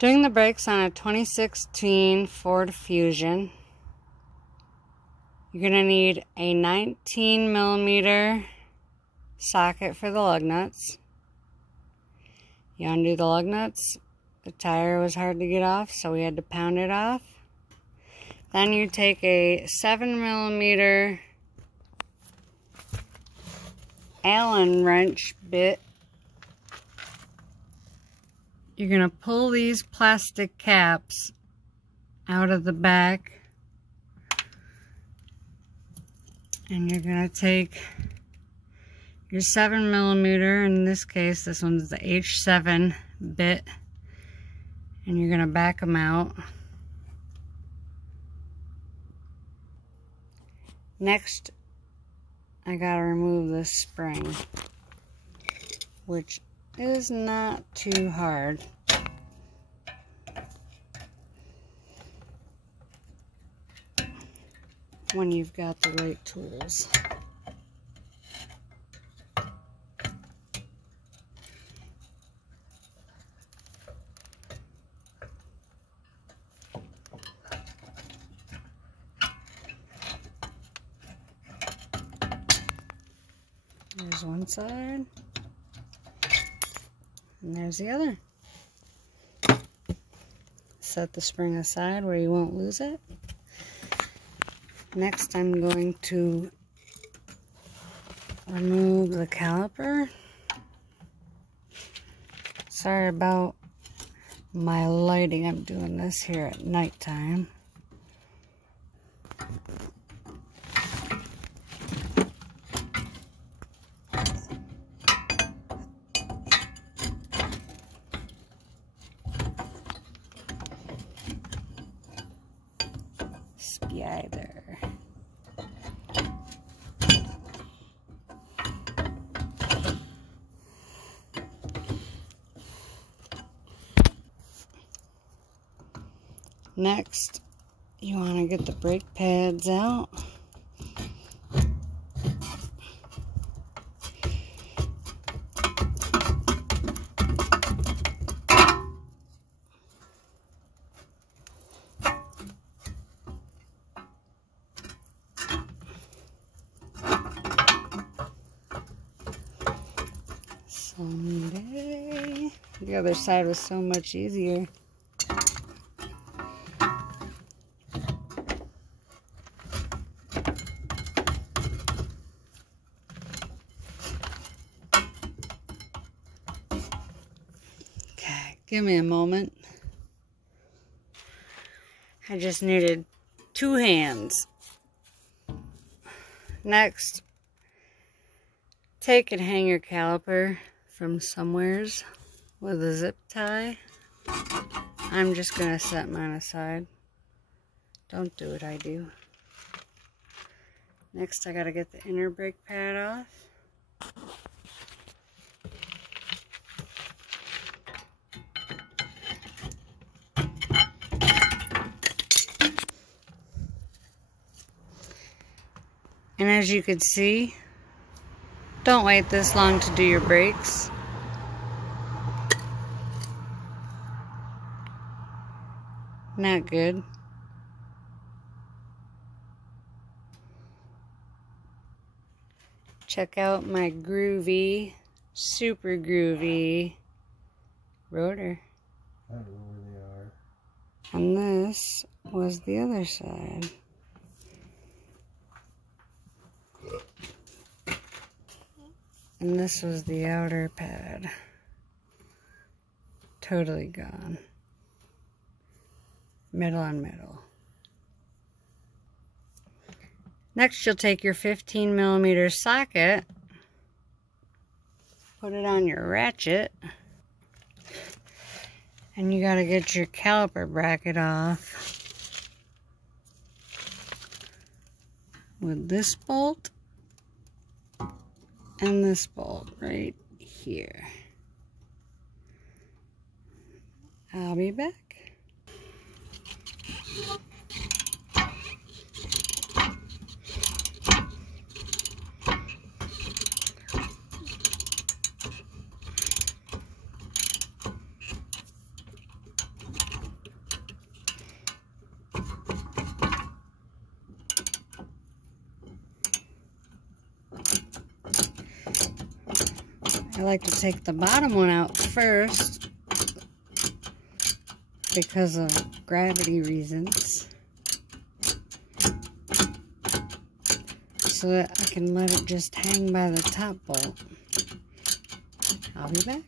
Doing the brakes on a 2016 Ford Fusion. You're going to need a 19mm socket for the lug nuts. You undo the lug nuts. The tire was hard to get off, so we had to pound it off. Then you take a 7mm Allen wrench bit. You're going to pull these plastic caps out of the back. And you're going to take your 7mm, in this case, this one's the H7 bit, and you're going to back them out. Next, I got to remove this spring, which is not too hard. When you've got the right tools. There's one side, and there's the other. Set the spring aside where you won't lose it. Next, I'm going to remove the caliper. Sorry about my lighting. I'm doing this here at nighttime. Spider. Next, you want to get the brake pads out. Someday. The other side was so much easier. Okay, give me a moment. I just needed 2 hands. Next, take and hang your caliper from somewheres with a zip tie. I'm just going to set mine aside. Don't do what I do. Next, I got to get the inner brake pad off. And as you can see, don't wait this long to do your brakes. Not good. Check out my groovy, super groovy rotor. I don't know where they are. And this was the other side. And this was the outer pad. Totally gone. Middle on middle. Next, you'll take your 15mm socket, put it on your ratchet, and you gotta get your caliper bracket off with this bolt and this bolt right here. I'll be back. I like to take the bottom one out first because of gravity reasons, so that I can let it just hang by the top bolt. I'll be back.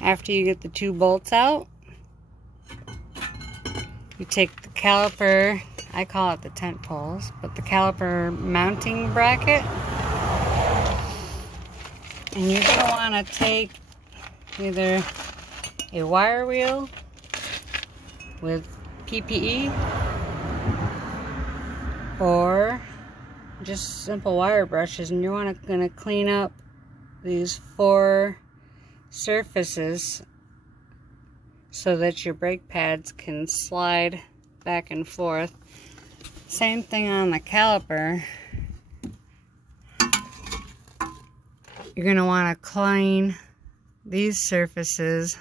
After you get the 2 bolts out, you take the caliper, I call it the tent poles, but the caliper mounting bracket, and you're going to want to take either a wire wheel with PPE or just simple wire brushes, and you're going to clean up these 4 surfaces so that your brake pads can slide back and forth. Same thing on the caliper. You're going to want to clean these surfaces,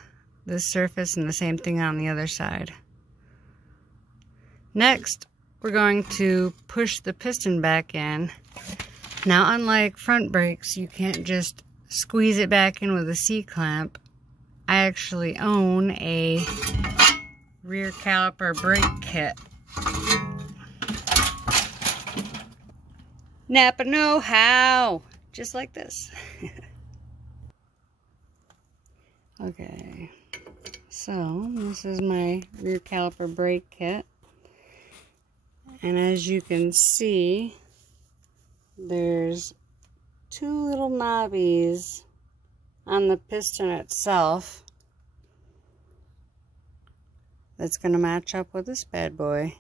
this surface, and the same thing on the other side. Next, we're going to push the piston back in. Now, unlike front brakes, you can't just squeeze it back in with a C-clamp. I actually own a rear caliper brake kit. Napa know-how! Just like this. Okay, so this is my rear caliper brake kit. And as you can see, there's 2 little knobbies on the piston itself that's going to match up with this bad boy.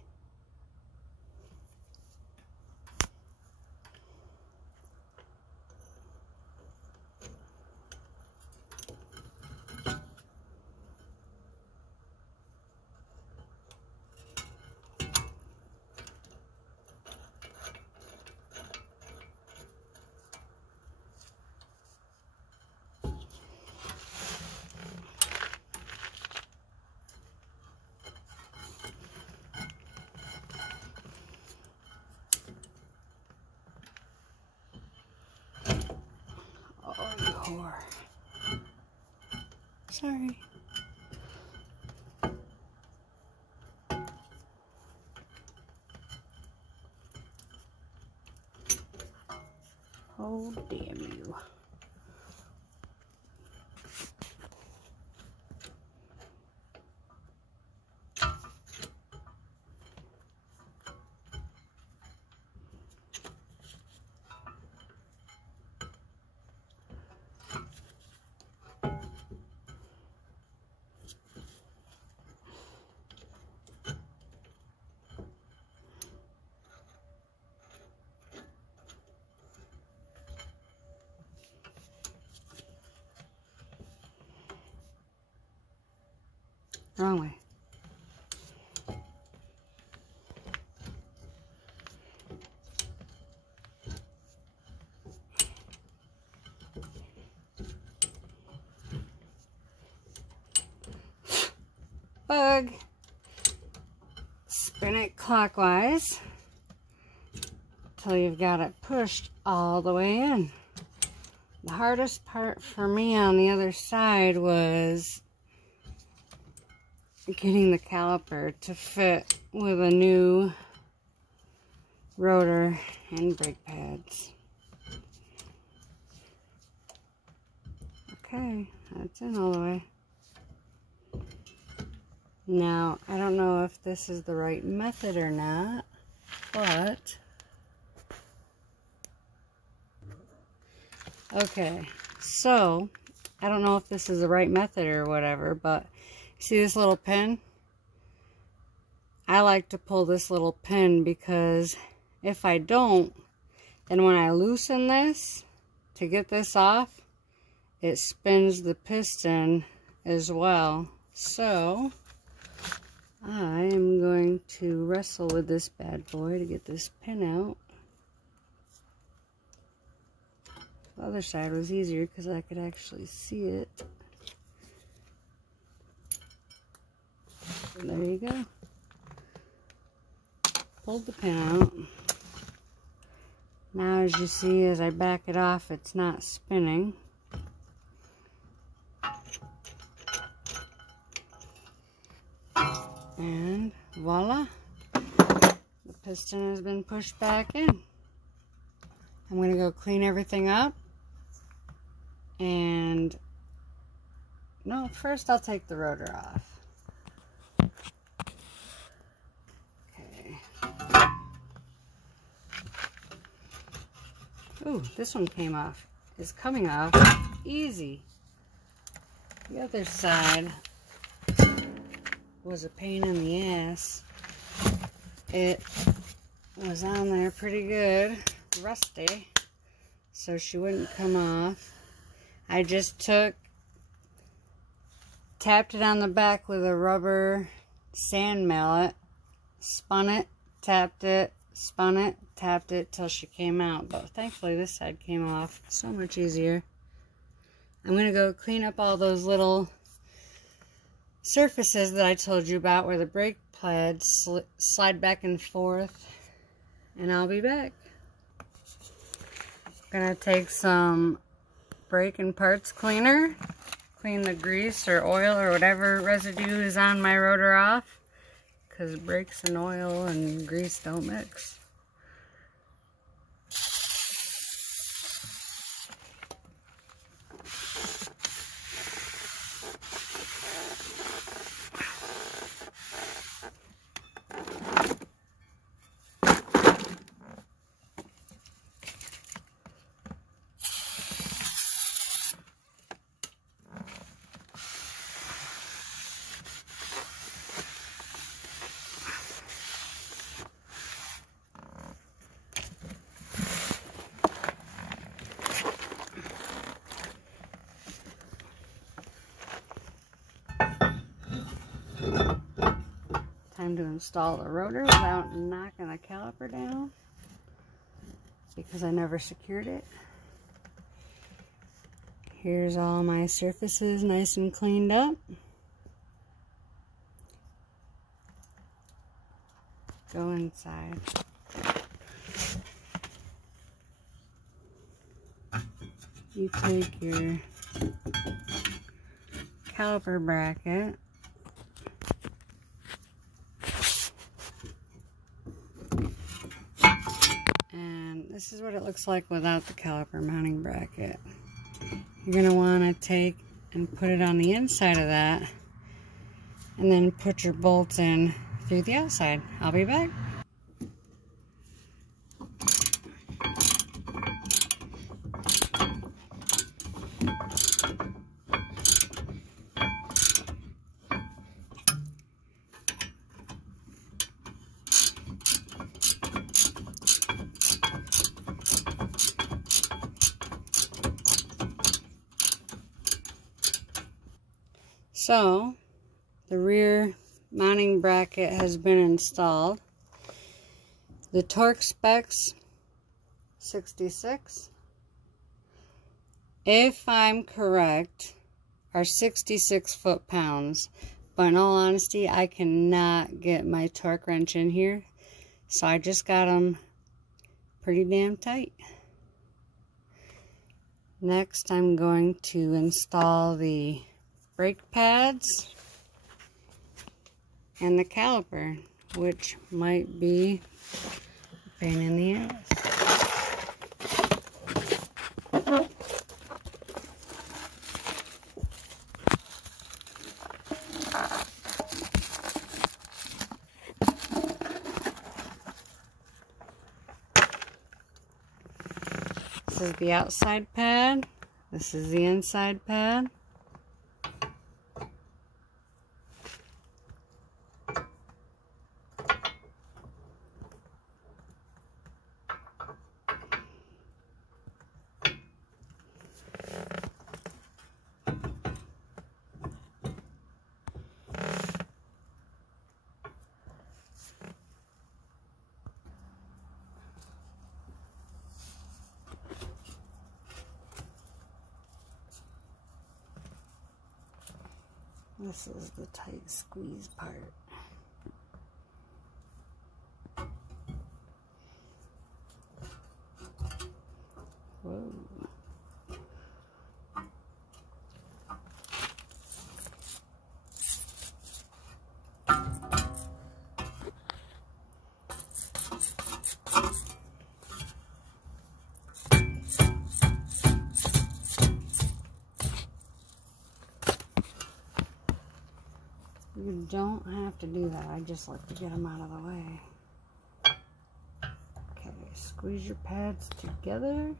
Sorry. Oh, damn you. Wrong way. Bug. Spin it clockwise till you've got it pushed all the way in. The hardest part for me on the other side was getting the caliper to fit with a new rotor and brake pads. Okay, that's in all the way. Now, I don't know if this is the right method or not, but okay, so I don't know if this is the right method or whatever, but see this little pin? I like to pull this little pin because if I don't, then when I loosen this to get this off, it spins the piston as well. So I am going to wrestle with this bad boy to get this pin out. The other side was easier because I could actually see it. And there you go. Pulled the pin out. Now as you see, as I back it off, it's not spinning. And voila, the piston has been pushed back in. I'm going to go clean everything up. And no, first I'll take the rotor off. Okay. Ooh, this one came off. It's coming off easy. The other side was a pain in the ass. It was on there pretty good, rusty, so she wouldn't come off. I just tapped it on the back with a rubber sand mallet, spun it, tapped it, spun it, tapped it till she came out. But thankfully this side came off so much easier. I'm going to go clean up all those little surfaces that I told you about where the brake pads slide back and forth, and I'll be back. I'm going to take some brake and parts cleaner, clean the grease or oil or whatever residue is on my rotor off, because brakes and oil and grease don't mix. Time to install the rotor without knocking the caliper down, because I never secured it. Here's all my surfaces nice and cleaned up. Go inside. You take your caliper bracket, and this is what it looks like without the caliper mounting bracket. You're going to want to take and put it on the inside of that, and then put your bolts in through the outside. I'll be back. So, the rear mounting bracket has been installed. The torque specs, 66. If I'm correct, are 66 foot-pounds. But in all honesty, I cannot get my torque wrench in here. So I just got them pretty damn tight. Next, I'm going to install the brake pads and the caliper, which might be a pain in the ass. This is the outside pad. This is the inside pad. This is the tight squeeze part. Whoa. You don't have to do that. I just like to get them out of the way. Okay, squeeze your pads together.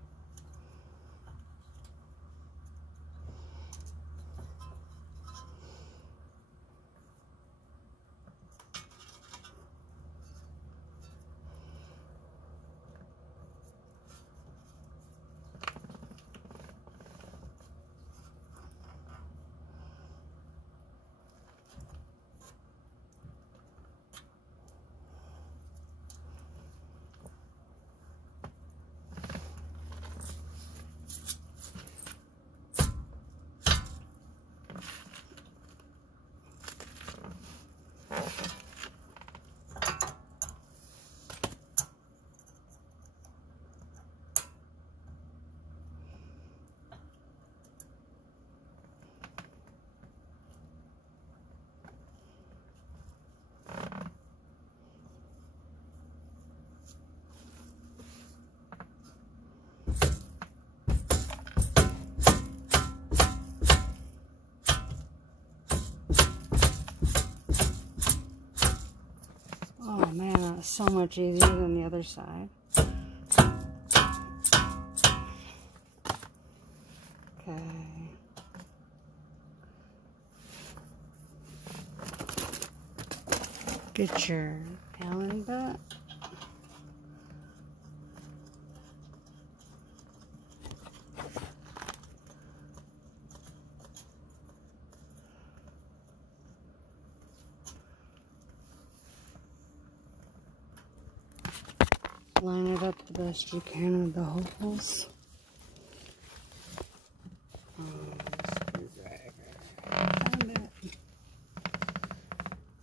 Oh man, that was so much easier than the other side. Okay. Get your Allen butt. Line it up the best you can with the holes.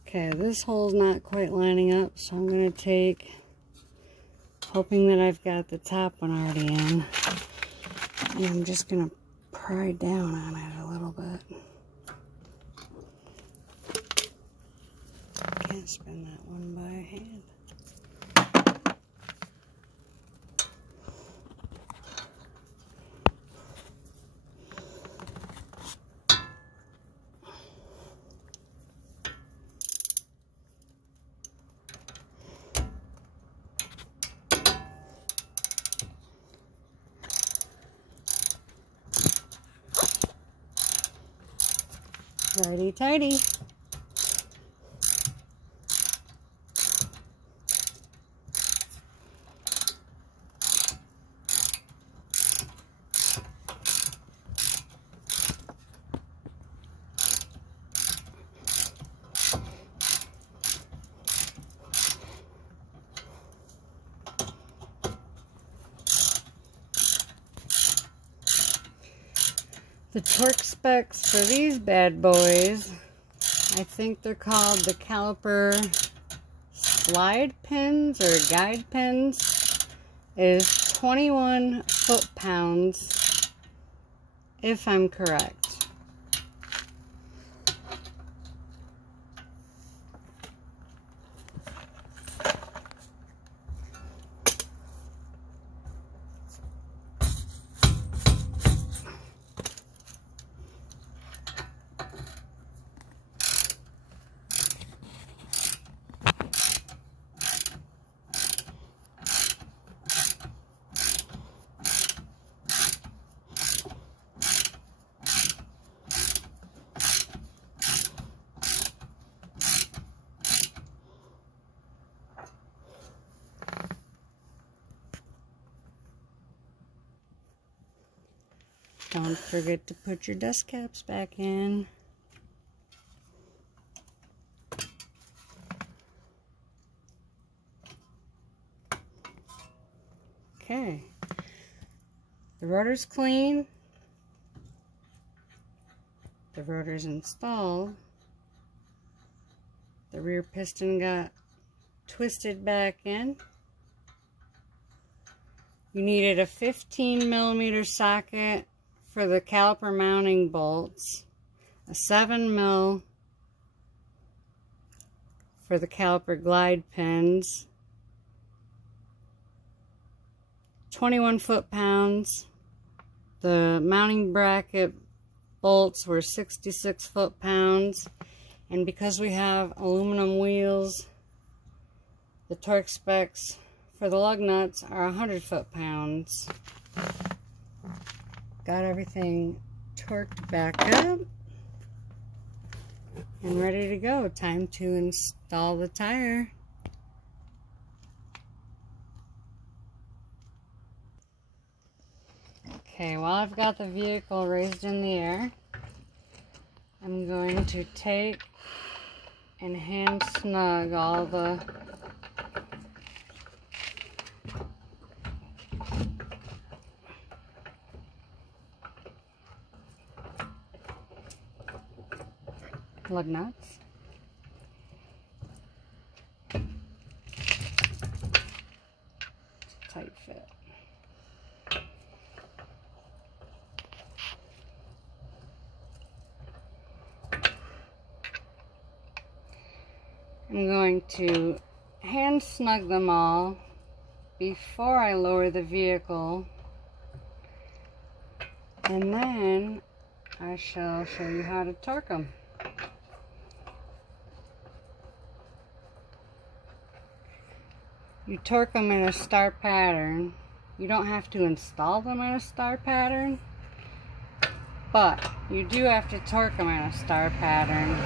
Okay, this hole's not quite lining up, so I'm going to take, hoping that I've got the top one already in, and I'm just going to pry down on it a little bit. Can't spin that one by hand. Righty tighty. The torque specs for these bad boys, I think they're called the caliper slide pins or guide pins, is 21 foot-pounds, if I'm correct. Don't forget to put your dust caps back in. Okay. The rotor's clean. The rotor's installed. The rear piston got twisted back in. You needed a 15mm socket for the caliper mounting bolts, a 7mm for the caliper glide pins, 21 foot-pounds. The mounting bracket bolts were 66 foot-pounds, And because we have aluminum wheels, the torque specs for the lug nuts are 100 foot-pounds. Got everything torqued back up and ready to go. Time to install the tire. Okay, while I've got the vehicle raised in the air, I'm going to take and hand snug all the lug nuts. Tight fit. I'm going to hand snug them all before I lower the vehicle, and then I shall show you how to torque them. You torque them in a star pattern. You don't have to install them in a star pattern, but you do have to torque them in a star pattern.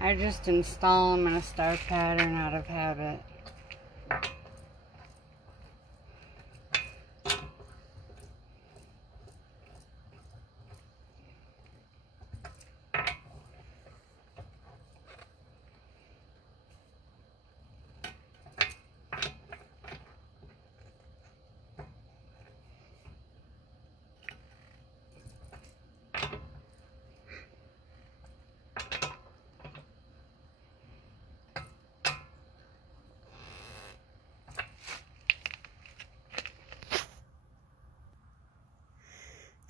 I just install them in a star pattern out of habit.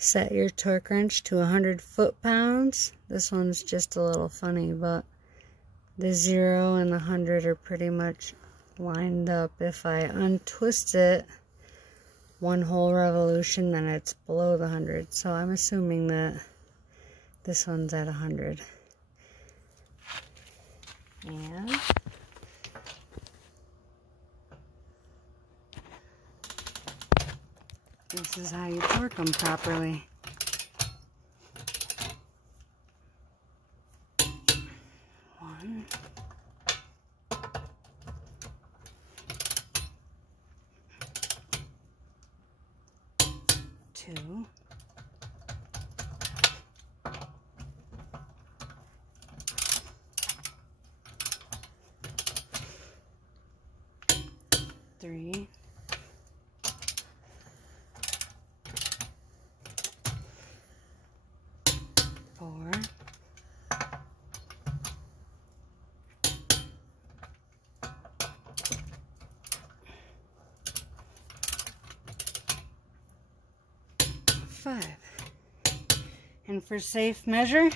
Set your torque wrench to 100 foot-pounds. This one's just a little funny, but the 0 and the 100 are pretty much lined up. If I untwist it one whole revolution, then it's below the 100. So I'm assuming that this one's at 100. And this is how you torque them properly. One. Two. Three. 4, 5. And for safe measure,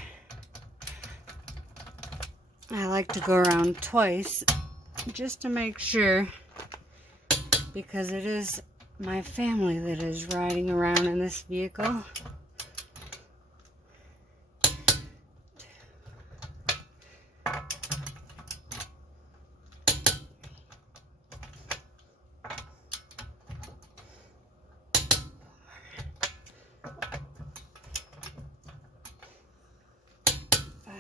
I like to go around twice just to make sure, because it is my family that is riding around in this vehicle. 5.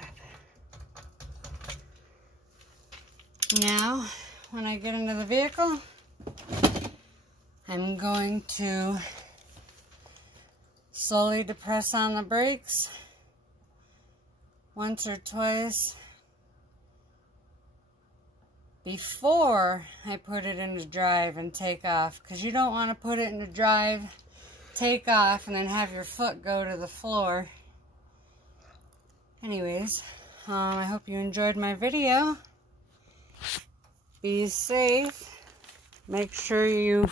Now, when I get into the vehicle, I'm going to slowly depress on the brakes once or twice before I put it into drive and take off, because you don't want to put it into drive, take off, and then have your foot go to the floor. Anyways, I hope you enjoyed my video. Be safe. Make sure you,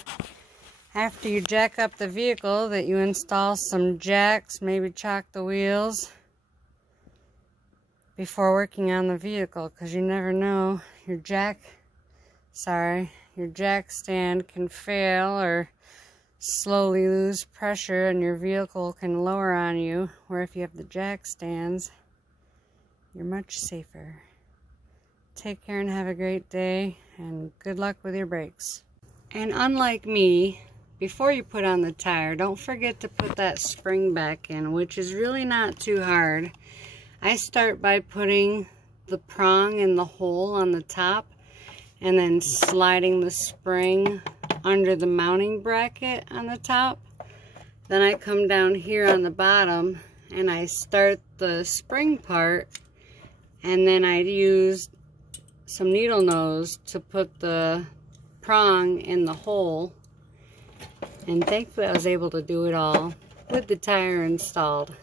after you jack up the vehicle, that you install some jacks, maybe chock the wheels before working on the vehicle, because you never know, your jack stand can fail, or slowly lose pressure and your vehicle can lower on you, where if you have the jack stands, you're much safer. Take care and have a great day, and good luck with your brakes. And unlike me, before you put on the tire, don't forget to put that spring back in, which is really not too hard. I start by putting the prong in the hole on the top and then sliding the spring under the mounting bracket on the top. Then I come down here on the bottom and I start the spring part, and then I use some needle nose to put the prong in the hole. And thankfully I was able to do it all with the tire installed.